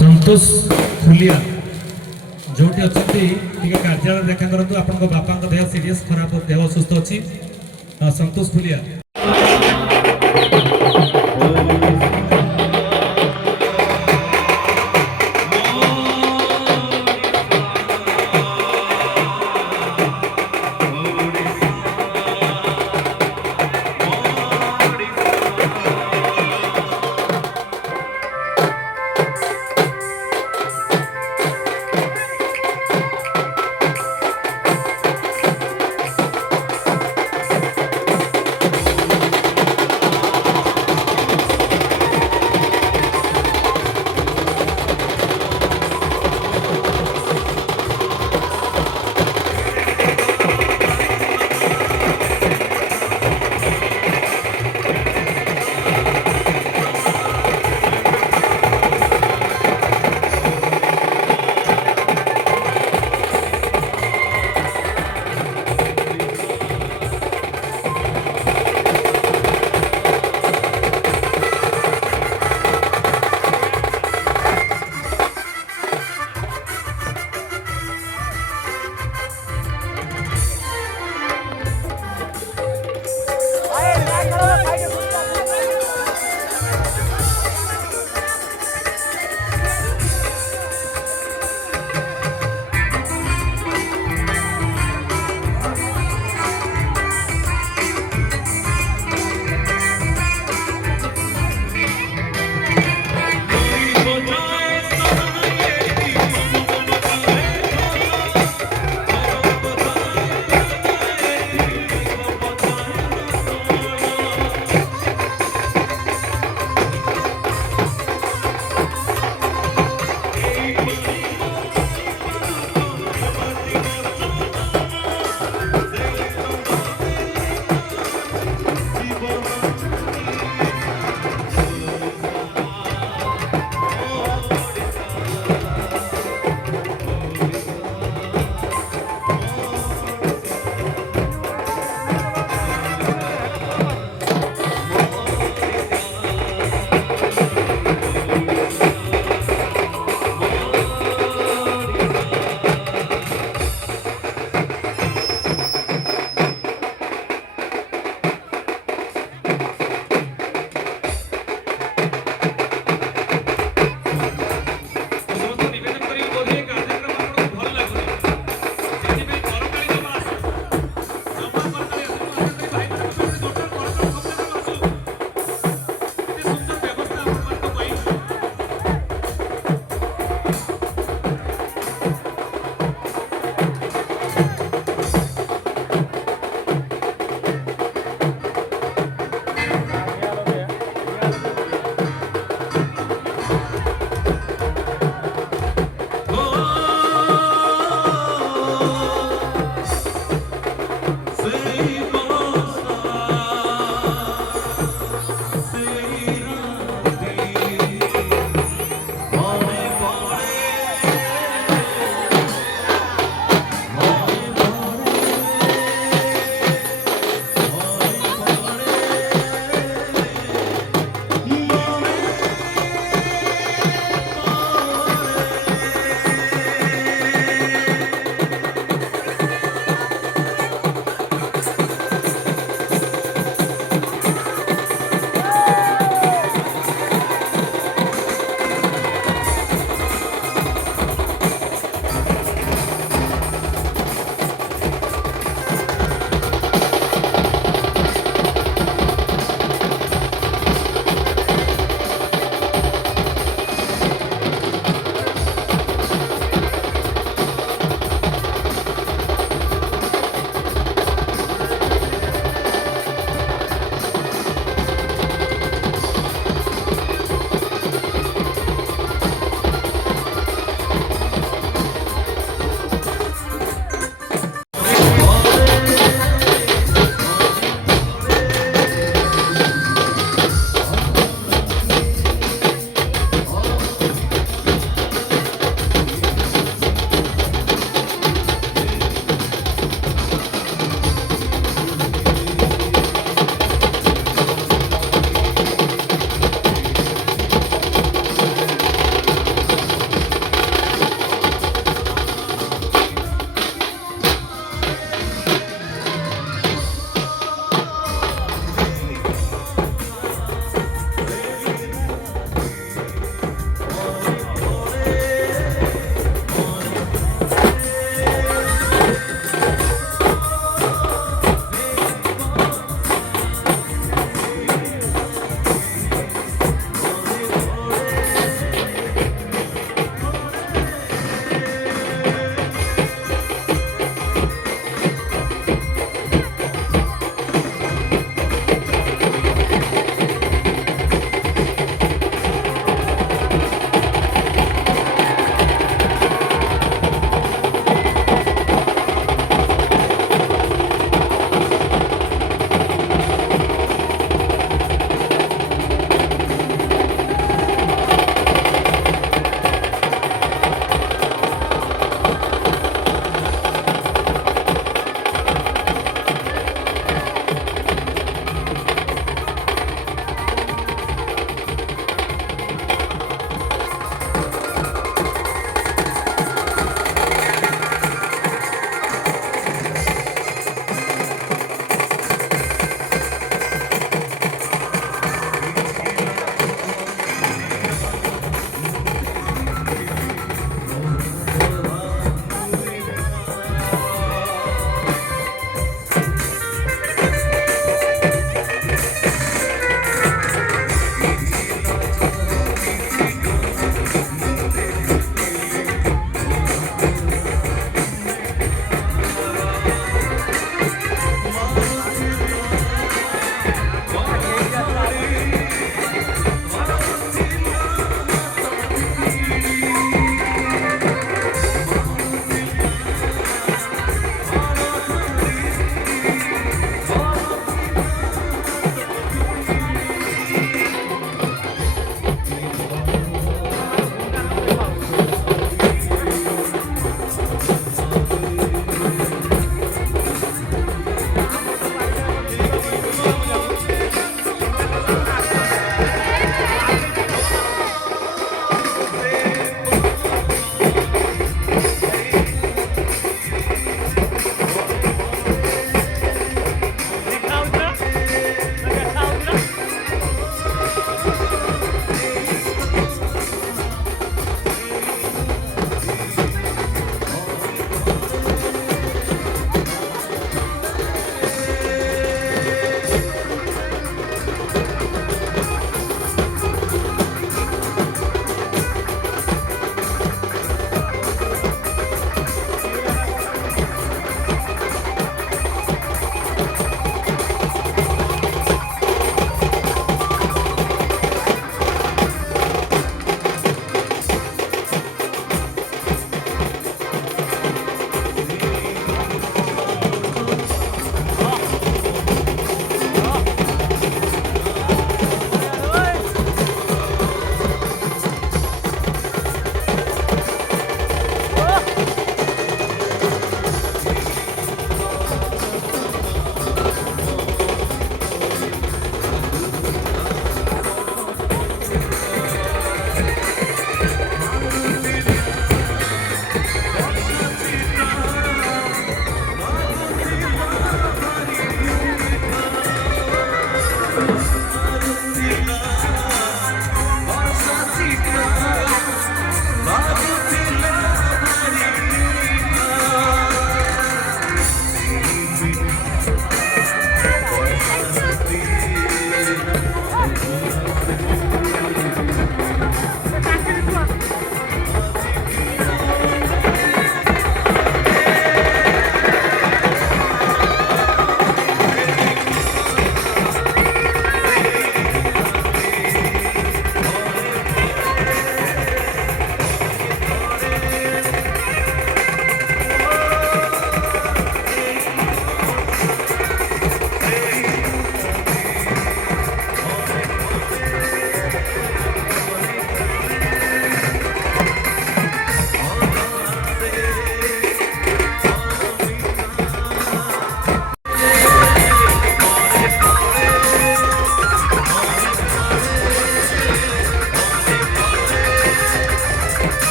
संतोष फुलिया जो अच्छा कार्यालय देखा करूँ आपण बापा देह सीरीयस खराब देह असुस्थ अच्छी संतोष फुलिया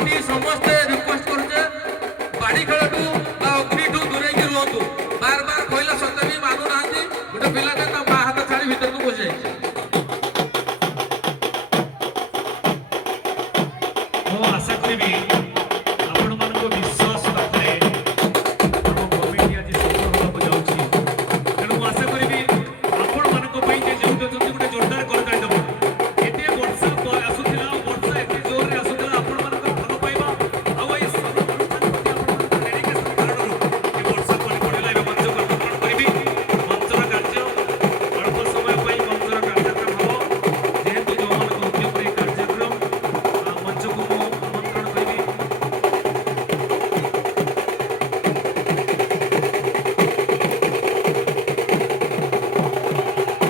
कमिटी समस्ते रिक्वेस्ट करुचे बाड़ी खेलू अग्नि ठू दूरे रुहतु बार बार कहला सत्ते भी मानु ना गोटे पिलाटे माँ हाथ छाड़ी भीतर को पशि ମୁଁ ଆଶା କରିବି ଆପଣମାନଙ୍କ ବିଶ୍ୱାସ ପାଖରେ ଆମ କମିଟି ଆଜି ସଫଳ ହେବାକୁ ଯାଉଛି। ତେଣୁ ମୁଁ ଆଶା କରିବି ଆପଣମାନଙ୍କ ପାଇଁ ଯେ ଯେଉଁ ଅଛନ୍ତି ଗୋଟେ ଜୋରଦାର କରିଦେଇ ଦେବ। ଏତେ ବର୍ଷା ଆସୁଥିଲା ଆଉ ବର୍ଷା ଏତେ ଜୋରରେ ଆସୁଥିଲା ଆପଣମାନଙ୍କ ଭଲ ପାଇବା ଆଉ ଏଇ ଅନୁଷ୍ଠାନ ପ୍ରତି ଆପଣମାନଙ୍କ ଡେଡିକେସନ କାରଣରୁ ଏ ବର୍ଷା ପାଣି ପଡ଼ିଲା। ଏବେ ମଞ୍ଚକୁ ଆମନ୍ତ୍ରଣ କରିବି ମଞ୍ଚର କାର୍ଯ୍ୟ ଅଳ୍ପ ସମୟ ପାଇଁ ମଞ୍ଚର କାର୍ଯ୍ୟକ୍ରମ ହେବ। ଯେହେତୁ ଯେଉଁମାନଙ୍କ ଉଦ୍ୟମରେ ଏ କାର୍ଯ୍ୟକ୍ରମ ମଞ୍ଚକୁ ମୁଁ ଆମନ୍ତ୍ରଣ କରିବି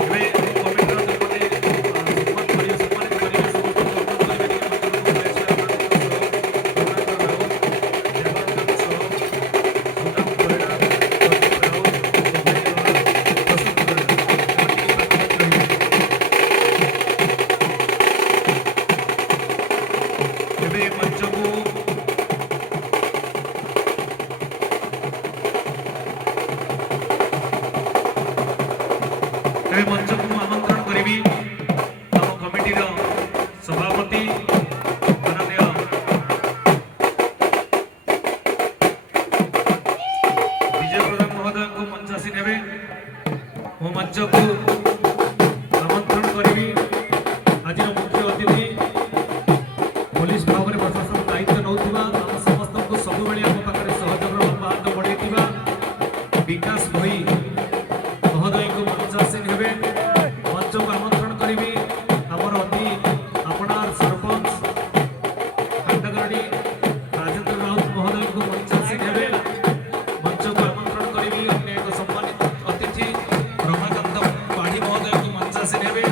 ଏବେ କମିଟିର ସେପଟେ ସମ୍ମାନ କରିବେ ସମ୍ମାନିତ କରିବେ ସମସ୍ତଙ୍କୁ ଅନୁରୋଧ କରିବେ ଟିକେ ମଞ୍ଚକୁ ପଳେଇ ଆସିବେ ଆପଣଙ୍କ ସହ କରୁଣାକର ରାଉତ ଦେବରକାନ୍ତ ସହ ସୁଦାମ ପରିଡ଼ା ପ୍ରଦୀପ ରାଉତ ଅଭୟ ଜୋହର ପ୍ରସ୍ତୁତ ପରିଡ଼ା ଆପଣ ଟିକେ ପାଖାପାଖି ରହିବେ। ଏବେ ମଞ୍ଚକୁ ଏବେ ମଞ୍ଚକୁ ମୁଁ ଆମନ୍ତ୍ରଣ କରିବି ଆମ କମିଟିର ସଭାପତି ମାନନୀୟ ବିଜୟ ପ୍ରଧାନ ମହୋଦୟଙ୍କୁ ମଞ୍ଚ ଆସି ନେବେ। ମୁଁ ମଞ୍ଚକୁ ଆମନ୍ତ୍ରଣ କରିବି ଆଜିର ମୁଖ୍ୟ ଅତିଥି पुलिस भाव में प्रशासन दायित्व नौथिबा हम समस्त को सबुबेले हम पाखरे सहयोगर हाथ बढ़ेइथिबा विकास भई महोदय को मंच आसीन हेबे। मंच को आमंत्रण करिबी हमर अति अपनार सरपंच खंडगरडी राजेंद्र राउत महोदय को मंच आसीन हेबे। मंच को आमंत्रण करिबी अन्य एक सम्मानित अतिथि रमाकांत पाढ़ी महोदय को मंच आसीन हेबे।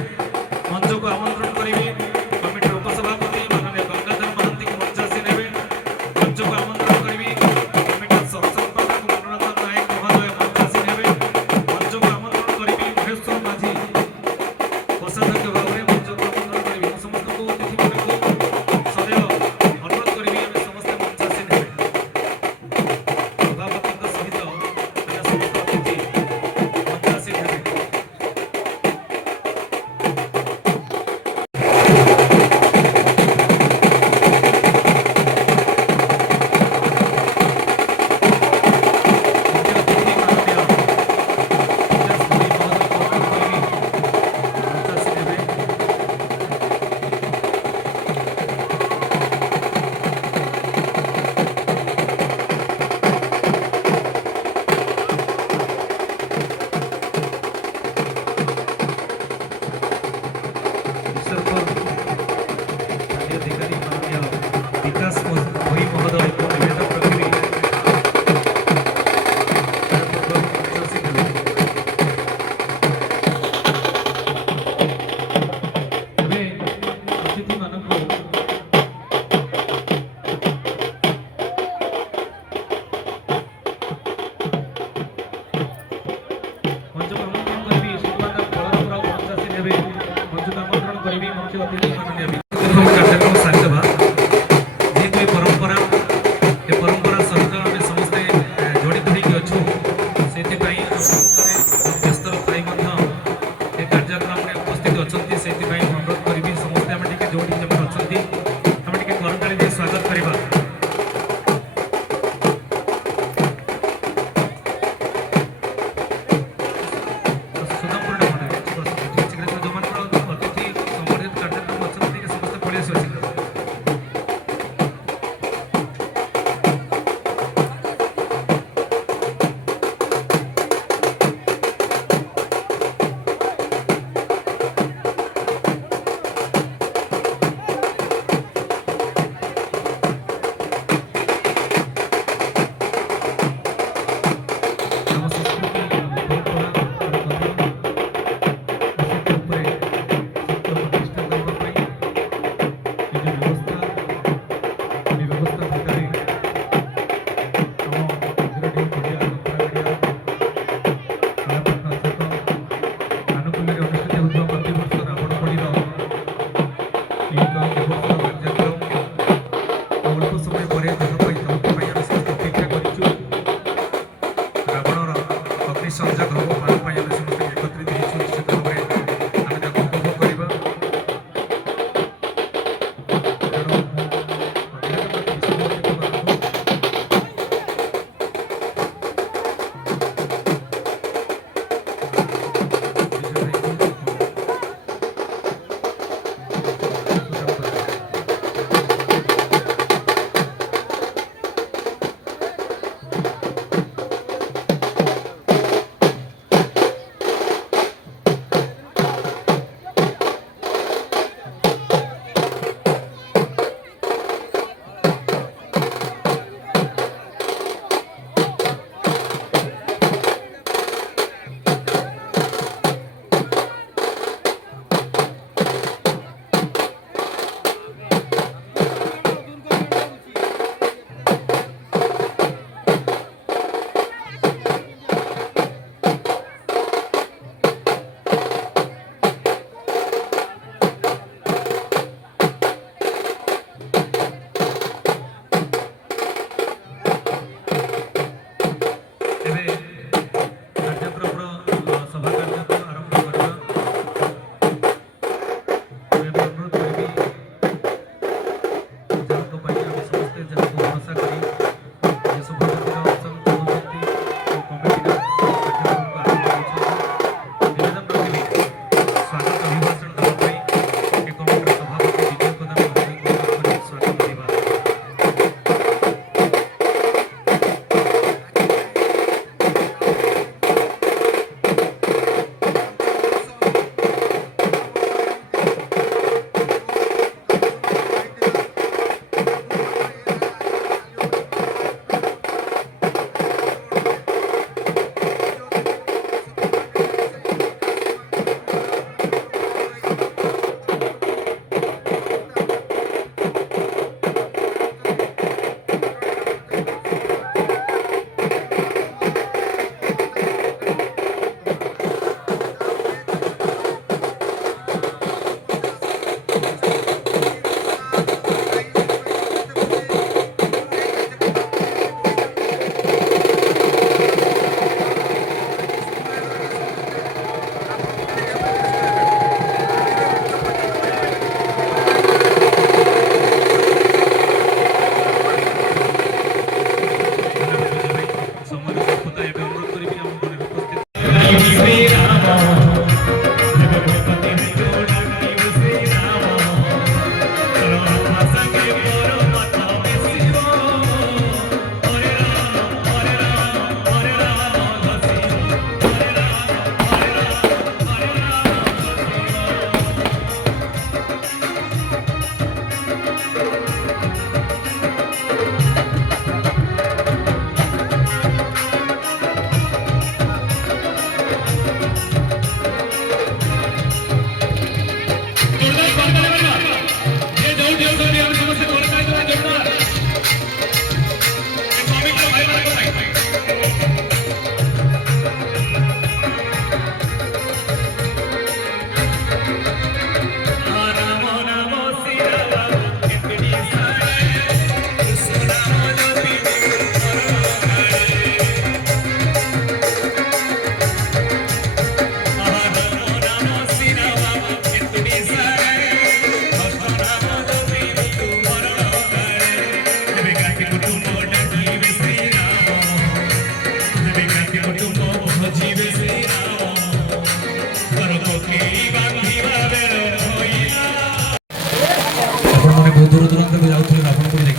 मंच को आमंत्रण करिबी कमिटी उपसभापति माननीय गंगाधर महांती को मंच आसीन हेबे। मंच को आमंत्रण करिबी कमिटी सहसंपादक मनोरंजन नायक महोदय मंच आसीन हेबे। मंच को आमंत्रण करिबी महेश्वर माझी कोषाध्यक्ष भाव में मंच को आमंत्रण करिबी। समस्त को अतिथि मानक सदैव अनुरोध करिबी आमे समस्त मंच आसीन हेबे। सभापति सहित अन्य समस्त अतिथि मंच आसीन हेबे। मुख्य अतिथि माननीय विकास भई महोदय को अनुरोध करिबी मंच आसीन हेबे। ईश्वरपुर स्थानीय अधिकारी माननीय विकास भई महोदय को निवेदन करिबी दयापूर्वक मंच आसीन हेबे। ଏବେ ଅତିଥି ମାନଙ୍କୁ ମଞ୍ଚକୁ ଆମନ୍ତ୍ରଣ କରିବି ସୁକୁମାର ବଳରାମ ରାଉତ ମଞ୍ଚ ଆସି ନେବେ। ମଞ୍ଚକୁ ଆମନ୍ତ୍ରଣ କରିବି ମୁଖ୍ୟ ଅତିଥି ମାନନୀୟ କାର୍ଯ୍ୟକ୍ରମ ସାରିଦେବା ଯେହେତୁ ଏ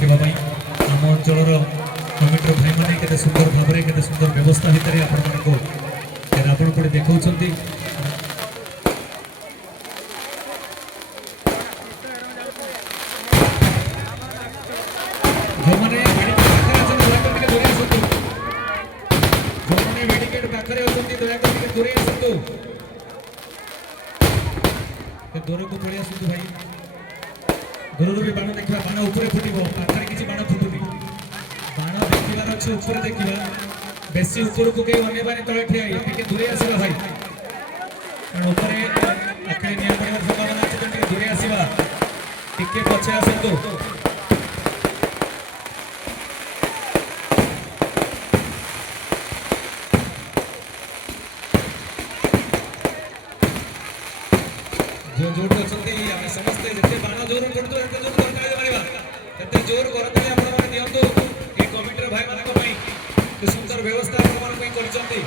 देखा आम अंचल कमिटर भाई मैंने केते सुंदर भाव में केते सुंदर व्यवस्था भितर आपण रावण पड़े देखा दूर को पड़े आसतु भाई दूर भी बाण देखा बाण ऊपर फुटब पाखे किसी बाण फुटुनी बाण देखार अच्छे ऊपर देखा बेसी ऊपर को कहीं अनेबानी तले ठिया दूरे आसवा भाई कारण ऊपर आखिरी निया पड़ार संभावना अच्छे दूरे आसवा टिके पछे आसतु जो जोर अच्छे आम समस्ते जिते बाण जोर पड़ू जोर करताली मारिबा तेते जोर करताली आपण माने दियंतु ए कमिटर भाई मानक पई कि सुंदर व्यवस्था आपण मानक पई करचंती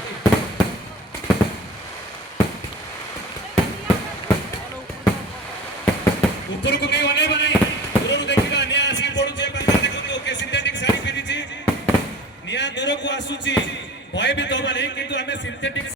ऊपर को नहीं अनेबा नहीं दूर देखिबा निया आसी पडुचे पाखा देखंतु के सिंथेटिक साड़ी पिनिची निया दूर को आसुची भय भी दबा नहीं किंतु हमें सिंथेटिक